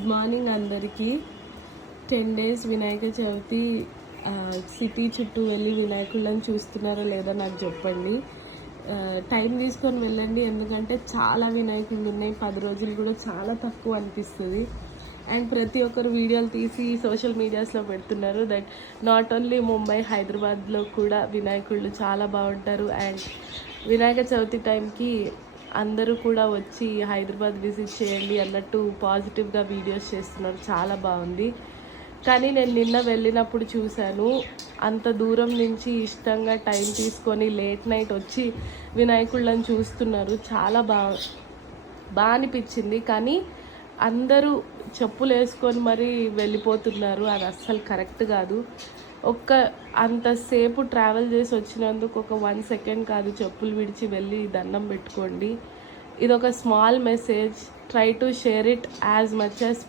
Good morning అందరికీ. 10 days Vinayaka Chavithi. City చుట్టూ వెళ్ళి వినాయకుళ్ళని చూస్తున్నారో లేదో నాకు చెప్పండి. టైం తీసుకొని వెళ్ళండి, ఎందుకంటే చాలా వినాయకులు ఉన్నాయి. 10 రోజులు కూడా చాలా తక్కువ అనిపిస్తుంది. అండ్ ప్రతి ఒక్కరు వీడియోలు తీసి సోషల్ మీడియాస్లో పెడుతున్నారు. దట్ నాట్ ఓన్లీ ముంబై, హైదరాబాద్లో కూడా వినాయకుళ్ళు చాలా బాగుంటారు. అండ్ వినాయక చవితి టైంకి అందరూ కూడా వచ్చి హైదరాబాద్ విజిట్ చేయండి అన్నట్టు పాజిటివ్గా వీడియోస్ చేస్తున్నారు. చాలా బాగుంది. కానీ నేను నిన్న వెళ్ళినప్పుడు చూశాను, అంత దూరం నుంచి ఇష్టంగా టైం తీసుకొని లేట్ నైట్ వచ్చి వినాయకుళ్ళని చూస్తున్నారు. చాలా బాగా అనిపించింది. కానీ అందరూ చెప్పులు వేసుకొని మరీ వెళ్ళిపోతున్నారు. అది అస్సలు కరెక్ట్ కాదు. అంతసేపు ట్రావెల్ చేసి వచ్చినందుకు ఒక 1 second కాదు, చెప్పులు విడిచి వెళ్ళి దండం పెట్టుకోండి. ఇది ఒక small message. Try to share it as much as